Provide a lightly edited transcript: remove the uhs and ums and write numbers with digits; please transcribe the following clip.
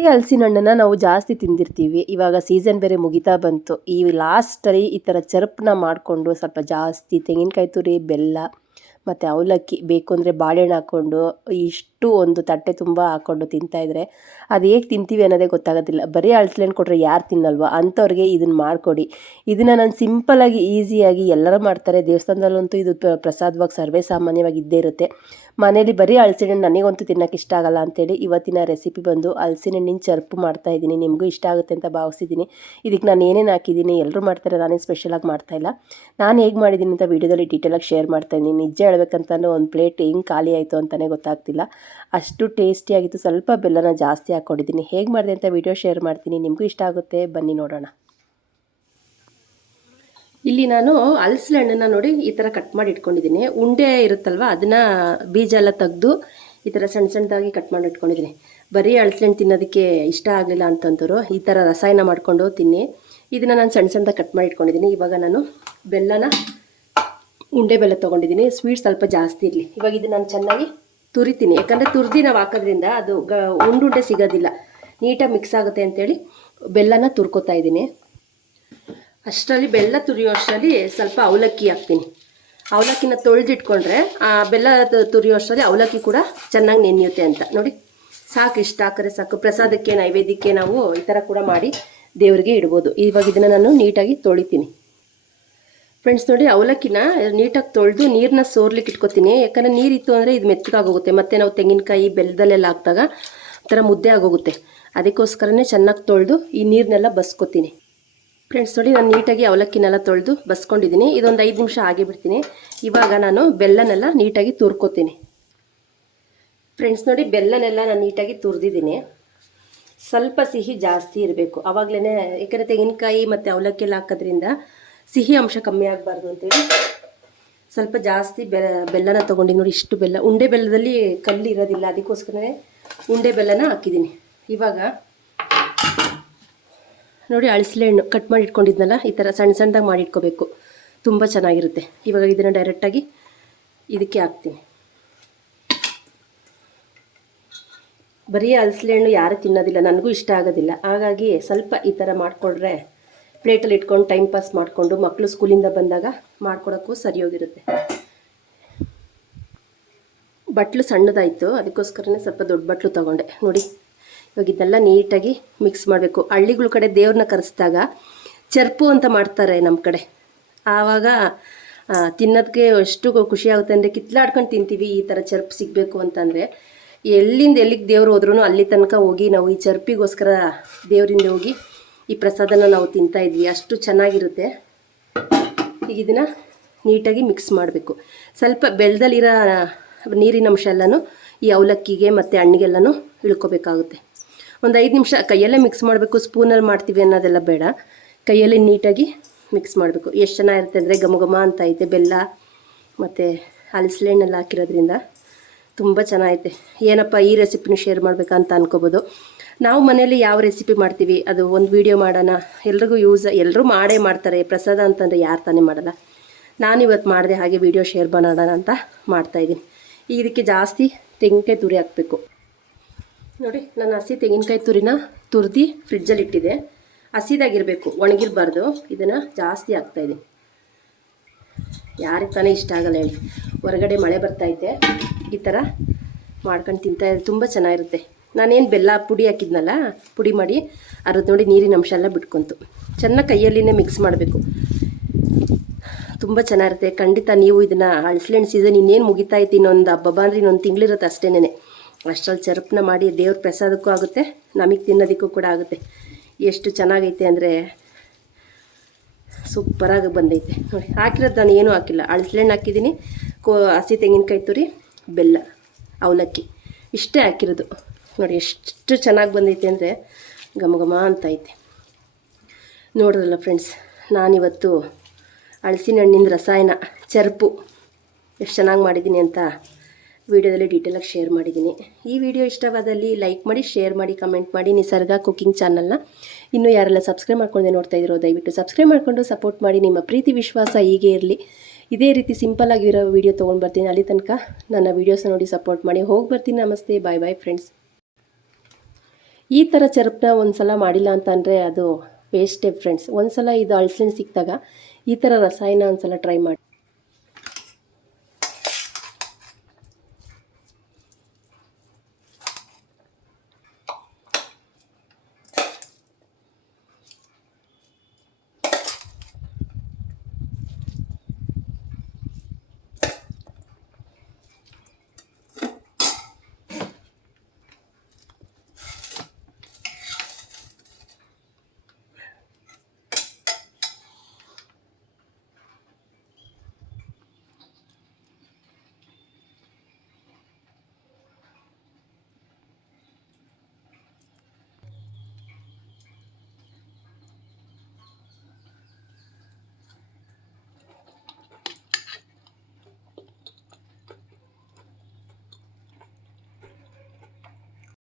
ಈ ಹಲಸಿನ ಹಣ್ಣನ್ನು ನಾವು ಜಾಸ್ತಿ ತಿಂದಿರ್ತೀವಿ. ಇವಾಗ ಸೀಸನ್ ಬೇರೆ ಮುಗಿತಾ ಬಂತು. ಈ ಲಾಸ್ಟಲ್ಲಿ ಈ ಥರ ಚರ್ಪನ್ನ ಮಾಡಿಕೊಂಡು ಸ್ವಲ್ಪ ಜಾಸ್ತಿ ತೆಂಗಿನಕಾಯಿ ತುರಿ, ಬೆಲ್ಲ ಮತ್ತು ಅವಲಕ್ಕಿ ಬೇಕು ಅಂದರೆ ಬಾಳೆಹಣ್ಣು ಹಾಕ್ಕೊಂಡು ಇಷ್ಟು ಒಂದು ತಟ್ಟೆ ತುಂಬ ಹಾಕ್ಕೊಂಡು ತಿಂತಾಯಿದ್ರೆ ಅದು ಹೇಗೆ ತಿಂತೀವಿ ಅನ್ನೋದೇ ಗೊತ್ತಾಗೋದಿಲ್ಲ. ಬರೀ ಹಲಸಿನ ಹಣ್ಣು ಕೊಟ್ಟರೆ ಯಾರು ತಿನ್ನಲ್ವ, ಅಂಥವ್ರಿಗೆ ಇದನ್ನು ಮಾಡಿಕೊಡಿ. ಇದನ್ನು ನಾನು ಸಿಂಪಲ್ಲಾಗಿ ಈಸಿಯಾಗಿ ಎಲ್ಲರೂ ಮಾಡ್ತಾರೆ. ದೇವಸ್ಥಾನದಲ್ಲಂತೂ ಇದು ಪ್ರಸಾದವಾಗಿ ಸರ್ವೇ ಸಾಮಾನ್ಯವಾಗಿ ಇದ್ದೇ ಇರುತ್ತೆ. ಮನೇಲಿ ಬರೀ ಹಲಸಿನ ಹಣ್ಣು ನನಗಂತೂ ತಿನ್ನೋಕೆ ಇಷ್ಟ ಆಗಲ್ಲ ಅಂತೇಳಿ ಇವತ್ತಿನ ರೆಸಿಪಿ ಬಂದು ಹಲಸಿನ ಹಣ್ಣಿನ ಚರ್ಪು ಮಾಡ್ತಾಯಿದ್ದೀನಿ. ನಿಮಗೂ ಇಷ್ಟ ಆಗುತ್ತೆ ಅಂತ ಭಾವಿಸಿದ್ದೀನಿ. ಇದಕ್ಕೆ ನಾನು ಏನೇನು ಹಾಕಿದ್ದೀನಿ, ಎಲ್ಲರೂ ಮಾಡ್ತಾರೆ, ನಾನೇನು ಸ್ಪೆಷಲಾಗಿ ಮಾಡ್ತಾಯಿಲ್ಲ. ನಾನು ಹೇಗೆ ಮಾಡಿದ್ದೀನಿ ಅಂತ ವೀಡಿಯೋದಲ್ಲಿ ಡೀಟೇಲಾಗಿ ಶೇರ್ ಮಾಡ್ತಾಯಿದ್ದೀನಿ. ನಿಜ ಹೇಳ್ಬೇಕಂತಂದ್ರೆ ಒಂದು ಪ್ಲೇಟ್ ಹೆಂಗೆ ಖಾಲಿ ಆಯಿತು ಅಂತಲೇ ಗೊತ್ತಾಗ್ತಿಲ್ಲ, ಅಷ್ಟು ಟೇಸ್ಟಿಯಾಗಿತ್ತು. ಸ್ವಲ್ಪ ಬೆಲ್ಲನ ಜಾಸ್ತಿ ಹಾಕ್ಕೊಂಡಿದ್ದೀನಿ. ಹೇಗೆ ಮಾಡಿದೆ ಅಂತ ವೀಡಿಯೋ ಶೇರ್ ಮಾಡ್ತೀನಿ, ನಿಮಗೂ ಇಷ್ಟ ಆಗುತ್ತೆ, ಬನ್ನಿ ನೋಡೋಣ. ಇಲ್ಲಿ ನಾನು ಹಲಸಿನ ಹಣ್ಣನ್ನು ನೋಡಿ ಈ ಥರ ಕಟ್ ಮಾಡಿ ಇಟ್ಕೊಂಡಿದ್ದೀನಿ. ಉಂಡೆ ಇರುತ್ತಲ್ವ, ಅದನ್ನು ಬೀಜ ಎಲ್ಲ ತೆಗೆದು ಈ ಥರ ಸಣ್ಣ ಸಣ್ಣದಾಗಿ ಕಟ್ ಮಾಡಿ ಇಟ್ಕೊಂಡಿದ್ದೀನಿ. ಬರೀ ಹಲಸಿನ ಹಣ್ಣು ತಿನ್ನೋದಕ್ಕೆ ಇಷ್ಟ ಆಗಲಿಲ್ಲ ಅಂತಂದರು ಈ ಥರ ರಸಾಯನ ಮಾಡಿಕೊಂಡು ತಿನ್ನಿ. ಇದನ್ನು ನಾನು ಸಣ್ಣ ಸಣ್ಣದಾಗಿ ಕಟ್ ಮಾಡಿ ಇಟ್ಕೊಂಡಿದ್ದೀನಿ. ಇವಾಗ ನಾನು ಬೆಲ್ಲನ ಉಂಡೆ ಬೆಲ್ಲ ತೊಗೊಂಡಿದ್ದೀನಿ. ಸ್ವೀಟ್ ಸ್ವಲ್ಪ ಜಾಸ್ತಿ ಇರಲಿ. ಇವಾಗ ಇದು ನಾನು ಚೆನ್ನಾಗಿ ತುರಿತೀನಿ, ಯಾಕಂದರೆ ತುರಿದು ನಾವು ಹಾಕೋದ್ರಿಂದ ಅದು ಉಂಡುಂಡೆ ಸಿಗೋದಿಲ್ಲ, ನೀಟಾಗಿ ಮಿಕ್ಸ್ ಆಗುತ್ತೆ ಅಂತೇಳಿ ಬೆಲ್ಲನ ತುರ್ಕೋತಾ ಇದ್ದೀನಿ. ಅಷ್ಟರಲ್ಲಿ ಬೆಲ್ಲ ತುರಿಯೋ ಅಷ್ಟರಲ್ಲಿ ಸ್ವಲ್ಪ ಅವಲಕ್ಕಿ ಹಾಕ್ತೀನಿ. ಅವಲಕ್ಕಿನ ತೊಳೆದಿಟ್ಕೊಂಡ್ರೆ ಆ ಬೆಲ್ಲ ತುರಿಯೋ ಅಷ್ಟರಲ್ಲಿ ಅವಲಕ್ಕಿ ಕೂಡ ಚೆನ್ನಾಗಿ ನೆನೆಯುತ್ತೆ ಅಂತ ನೋಡಿ. ಸಾಕು, ಇಷ್ಟ ಹಾಕಿದ್ರೆ ಸಾಕು. ಪ್ರಸಾದಕ್ಕೆ ನೈವೇದ್ಯಕ್ಕೆ ನಾವು ಈ ಥರ ಕೂಡ ಮಾಡಿ ದೇವರಿಗೆ ಇಡ್ಬೋದು. ಇವಾಗ ಇದನ್ನು ನಾನು ನೀಟಾಗಿ ತೊಳಿತೀನಿ ಫ್ರೆಂಡ್ಸ್. ನೋಡಿ, ಅವಲಕ್ಕಿನ ನೀಟಾಗಿ ತೊಳೆದು ನೀರನ್ನ ಸೋರ್ಲಿಕ್ಕೆ ಇಟ್ಕೊತೀನಿ. ಯಾಕಂದರೆ ನೀರಿತ್ತು ಅಂದರೆ ಇದು ಮೆತ್ತಗಾಗೋಗುತ್ತೆ, ಮತ್ತು ನಾವು ತೆಂಗಿನಕಾಯಿ ಬೆಲ್ಲದಲ್ಲೆಲ್ಲ ಹಾಕಿದಾಗ ಥರ ಮುದ್ದೆ ಆಗೋಗುತ್ತೆ. ಅದಕ್ಕೋಸ್ಕರನೇ ಚೆನ್ನಾಗಿ ತೊಳೆದು ಈ ನೀರನ್ನೆಲ್ಲ ಬಸ್ಕೊತೀನಿ ಫ್ರೆಂಡ್ಸ್. ನೋಡಿ, ನಾನು ನೀಟಾಗಿ ಅವಲಕ್ಕಿನೆಲ್ಲ ತೊಳೆದು ಬಸ್ಕೊಂಡಿದ್ದೀನಿ. ಇದೊಂದು 5 ನಿಮಿಷ ಆಗೇ ಬಿಡ್ತೀನಿ. ಇವಾಗ ನಾನು ಬೆಲ್ಲನೆಲ್ಲ ನೀಟಾಗಿ ತುರ್ಕೋತೀನಿ ಫ್ರೆಂಡ್ಸ್. ನೋಡಿ, ಬೆಲ್ಲನೆಲ್ಲ ನಾನು ನೀಟಾಗಿ ತುರಿದಿದ್ದೀನಿ. ಸ್ವಲ್ಪ ಸಿಹಿ ಜಾಸ್ತಿ ಇರಬೇಕು, ಆವಾಗಲೇ, ಯಾಕಂದರೆ ತೆಂಗಿನಕಾಯಿ ಮತ್ತು ಅವಲಕ್ಕಿ ಎಲ್ಲ ಹಾಕೋದ್ರಿಂದ ಸಿಹಿ ಅಂಶ ಕಮ್ಮಿ ಆಗಬಾರ್ದು ಅಂತೇಳಿ ಸ್ವಲ್ಪ ಜಾಸ್ತಿ ಬೆಲ್ಲನ ತೊಗೊಂಡು ನೋಡಿ. ಇಷ್ಟು ಬೆಲ್ಲ, ಉಂಡೆ ಬೆಲ್ಲದಲ್ಲಿ ಕಲ್ಲು ಇರೋದಿಲ್ಲ, ಅದಕ್ಕೋಸ್ಕರನೇ ಉಂಡೆ ಬೆಲ್ಲನ ಹಾಕಿದ್ದೀನಿ. ಇವಾಗ ನೋಡಿ, ಹಲಸಿನ ಹಣ್ಣು ಕಟ್ ಮಾಡಿ ಇಟ್ಕೊಂಡಿದ್ನಲ್ಲ, ಈ ಥರ ಸಣ್ಣ ಸಣ್ಣದಾಗಿ ಮಾಡಿ ಇಟ್ಕೋಬೇಕು, ತುಂಬ ಚೆನ್ನಾಗಿರುತ್ತೆ. ಇವಾಗ ಇದನ್ನು ಡೈರೆಕ್ಟಾಗಿ ಇದಕ್ಕೆ ಹಾಕ್ತೀನಿ. ಬರೀ ಹಲಸಿನ ಹಣ್ಣು ಯಾರೂ ತಿನ್ನೋದಿಲ್ಲ, ನನಗೂ ಇಷ್ಟ ಆಗೋದಿಲ್ಲ. ಹಾಗಾಗಿ ಸ್ವಲ್ಪ ಈ ಥರ ಮಾಡಿಕೊಂಡ್ರೆ ಪ್ಲೇಟಲ್ಲಿ ಇಟ್ಕೊಂಡು ಟೈಮ್ ಪಾಸ್ ಮಾಡಿಕೊಂಡು ಮಕ್ಕಳು ಸ್ಕೂಲಿಂದ ಬಂದಾಗ ಮಾಡ್ಕೊಡೋಕ್ಕೂ ಸರಿ ಹೋಗಿರುತ್ತೆ. ಬಟ್ಲು ಸಣ್ಣದಾಯಿತು, ಅದಕ್ಕೋಸ್ಕರನೇ ಸ್ವಲ್ಪ ದೊಡ್ಡ ಬಟ್ಲು ತೊಗೊಂಡೆ. ನೋಡಿ, ಇವಾಗ ಇದೆಲ್ಲ ನೀಟಾಗಿ ಮಿಕ್ಸ್ ಮಾಡಬೇಕು. ಹಳ್ಳಿಗಳ ಕಡೆ ದೇವ್ರನ್ನ ಕರೆಸಿದಾಗ ಚರ್ಪು ಅಂತ ಮಾಡ್ತಾರೆ ನಮ್ಮ ಕಡೆ. ಆವಾಗ ತಿನ್ನೋದಕ್ಕೆ ಎಷ್ಟು ಖುಷಿ ಆಗುತ್ತೆ ಅಂದರೆ ಕಿತ್ಲಾಡ್ಕೊಂಡು ತಿಂತೀವಿ. ಈ ಥರ ಚರ್ಪು ಸಿಗಬೇಕು ಅಂತಂದರೆ ಎಲ್ಲಿಂದ ಎಲ್ಲಿಗೆ ದೇವ್ರು ಹೋದ್ರೂ ಅಲ್ಲಿ ತನಕ ಹೋಗಿ ನಾವು ಈ ಚರ್ಪಿಗೋಸ್ಕರ ದೇವರಿಂದ ಹೋಗಿ ಈ ಪ್ರಸಾದನ ನಾವು ತಿಂತಾಯಿದ್ವಿ. ಅಷ್ಟು ಚೆನ್ನಾಗಿರುತ್ತೆ. ಈಗ ಇದನ್ನು ನೀಟಾಗಿ ಮಿಕ್ಸ್ ಮಾಡಬೇಕು. ಸ್ವಲ್ಪ ಬೆಲ್ಲದಲ್ಲಿರೋ ನೀರಿನ ಅಂಶ ಎಲ್ಲನೂ ಈ ಅವಲಕ್ಕಿಗೆ ಮತ್ತು ಹಣ್ಣಿಗೆಲ್ಲನೂ ಇಳ್ಕೊಬೇಕಾಗುತ್ತೆ. ಒಂದು 5 ನಿಮಿಷ ಕೈಯಲ್ಲೇ ಮಿಕ್ಸ್ ಮಾಡಬೇಕು. ಸ್ಪೂನಲ್ಲಿ ಮಾಡ್ತೀವಿ ಅನ್ನೋದೆಲ್ಲ ಬೇಡ, ಕೈಯಲ್ಲೇ ನೀಟಾಗಿ ಮಿಕ್ಸ್ ಮಾಡಬೇಕು. ಎಷ್ಟು ಚೆನ್ನಾಗಿರುತ್ತೆ ಅಂದರೆ ಘಮ ಘಮ ಅಂತ ಐತೆ. ಬೆಲ್ಲ ಮತ್ತು ಹಲಸಿನ ಹಣ್ಣೆಲ್ಲ ಹಾಕಿರೋದ್ರಿಂದ ತುಂಬ ಚೆನ್ನಾಗೈತೆ. ಏನಪ್ಪ ಈ ರೆಸಿಪಿನೂ ಶೇರ್ ಮಾಡಬೇಕಂತ ಅನ್ಕೋಬೋದು. ನಾವು ಮನೇಲಿ ಯಾವ ರೆಸಿಪಿ ಮಾಡ್ತೀವಿ ಅದು ಒಂದು ವೀಡಿಯೋ ಮಾಡೋಣ, ಎಲ್ರಿಗೂ ಎಲ್ಲರೂ ಮಾಡೇ ಮಾಡ್ತಾರೆ. ಪ್ರಸಾದ ಅಂತಂದರೆ ಯಾರು ತಾನೇ ಮಾಡಲ್ಲ. ನಾನಿವತ್ತು ಮಾಡಿದೆ, ಹಾಗೆ ವೀಡಿಯೋ ಶೇರ್ ಮಾಡೋಣ ಅಂತ ಮಾಡ್ತಾಯಿದ್ದೀನಿ. ಇದಕ್ಕೆ ಜಾಸ್ತಿ ತೆಂಗಿನಕಾಯಿ ತುರಿ ಹಾಕಬೇಕು. ನೋಡಿ, ನಾನು ಹಸಿ ತೆಂಗಿನಕಾಯಿ ತುರಿನ ತುರಿದು ಫ್ರಿಡ್ಜಲ್ಲಿ ಇಟ್ಟಿದೆ. ಹಸಿದಾಗಿರಬೇಕು, ಒಣಗಿರಬಾರ್ದು. ಇದನ್ನು ಜಾಸ್ತಿ ಹಾಕ್ತಾಯಿದ್ದೀನಿ. ಯಾರಿಗೆ ತಾನೇ ಇಷ್ಟ ಆಗಲ್ಲ ಹೇಳಿ. ಹೊರಗಡೆ ಮಳೆ ಬರ್ತಾಯಿದೆ, ಈ ಥರ ಮಾಡ್ಕೊಂಡು ತಿಂತಾಯಿದ್ರೆ ತುಂಬ ಚೆನ್ನಾಗಿರುತ್ತೆ. ನಾನೇನು ಬೆಲ್ಲ ಪುಡಿ ಹಾಕಿದ್ನಲ್ಲ, ಪುಡಿ ಮಾಡಿ ಅರದು ನೋಡಿ, ನೀರಿನ ಅಂಶ ಎಲ್ಲ ಬಿಟ್ಕೊಂತು. ಚೆನ್ನಾಗಿ ಕೈಯಲ್ಲಿನೇ ಮಿಕ್ಸ್ ಮಾಡಬೇಕು, ತುಂಬ ಚೆನ್ನಾಗಿರುತ್ತೆ. ಖಂಡಿತ ನೀವು ಇದನ್ನು ಹಲಸಿನ ಹಣ್ಣು ಸೀಸನ್ ಇನ್ನೇನು ಮುಗಿತಾಯಿತ್ತು, ಇನ್ನೊಂದು ಹಬ್ಬ ಅಂದರೆ ಇನ್ನೊಂದು ತಿಂಗಳಿರುತ್ತೆ ಅಷ್ಟೇನೆ. ಅಷ್ಟರಲ್ಲಿ ಚರ್ಪನ್ನ ಮಾಡಿ ದೇವ್ರ ಪ್ರಸಾದಕ್ಕೂ ಆಗುತ್ತೆ, ನಮಗೆ ತಿನ್ನೋದಕ್ಕೂ ಕೂಡ ಆಗುತ್ತೆ. ಎಷ್ಟು ಚೆನ್ನಾಗೈತೆ ಅಂದರೆ ಸೂಪರಾಗಿ ಬಂದೈತೆ ನೋಡಿ. ಹಾಕಿರೋದು ನಾನು ಏನೂ ಹಾಕಿಲ್ಲ, ಹಲಸಿನ ಹಣ್ಣು ಹಾಕಿದ್ದೀನಿ, ಹಸಿ ತೆಂಗಿನಕಾಯಿ ತುರಿ, ಬೆಲ್ಲ, ಅವಲಕ್ಕಿ ಇಷ್ಟೇ ಹಾಕಿರೋದು. ನೋಡಿ ಎಷ್ಟು ಚೆನ್ನಾಗಿ ಬಂದೈತೆ ಅಂದರೆ ಘಮ ಘಮ ಅಂತೈತೆ. ನೋಡಿದ್ರಲ್ಲ ಫ್ರೆಂಡ್ಸ್, ನಾನಿವತ್ತು ಹಲಸಿನ ಹಣ್ಣಿಂದ ರಸಾಯನ ಚರ್ಪು ಎಷ್ಟು ಚೆನ್ನಾಗಿ ಮಾಡಿದ್ದೀನಿ ಅಂತ ವಿಡಿಯೋದಲ್ಲಿ ಡೀಟೇಲಾಗಿ ಶೇರ್ ಮಾಡಿದ್ದೀನಿ. ಈ ವಿಡಿಯೋ ಇಷ್ಟವಾದಲ್ಲಿ ಲೈಕ್ ಮಾಡಿ, ಶೇರ್ ಮಾಡಿ, ಕಮೆಂಟ್ ಮಾಡಿ. ನಿಸರ್ಗ ಕುಕಿಂಗ್ ಚಾನಲ್ನ ಇನ್ನೂ ಯಾರೆಲ್ಲ ಸಬ್ಸ್ಕ್ರೈಬ್ ಮಾಡ್ಕೊಂಡೆ ನೋಡ್ತಾ ಇದ್ದೀರೋ ದಯವಿಟ್ಟು ಸಬ್ಸ್ಕ್ರೈಬ್ ಮಾಡಿಕೊಂಡು ಸಪೋರ್ಟ್ ಮಾಡಿ. ನಿಮ್ಮ ಪ್ರೀತಿ ವಿಶ್ವಾಸ ಹೀಗೆ ಇರಲಿ. ಇದೇ ರೀತಿ ಸಿಂಪಲ್ಲಾಗಿರೋ ವೀಡಿಯೋ ತೊಗೊಂಡು ಬರ್ತೀನಿ. ಅಲ್ಲಿ ತನಕ ನನ್ನ ವೀಡಿಯೋಸ್ ನೋಡಿ ಸಪೋರ್ಟ್ ಮಾಡಿ. ಹೋಗಿ ಬರ್ತೀನಿ. ನಮಸ್ತೆ, ಬಾಯ್ ಬಾಯ್ ಫ್ರೆಂಡ್ಸ್. ಈ ಥರ ಚರ್ಪನ ಒಂದು ಸಲ ಮಾಡಿಲ್ಲ ಅಂತಂದರೆ ಅದು ವೇಸ್ಟೇ ಫ್ರೆಂಡ್ಸ್. ಒಂದು ಸಲ ಇದು ಹಳ್ಸಿನ ಸಿಕ್ಕಿದಾಗ ಈ ಥರ ರಸಾಯನ ಒಂದು ಸಲ ಟ್ರೈ ಮಾಡಿ.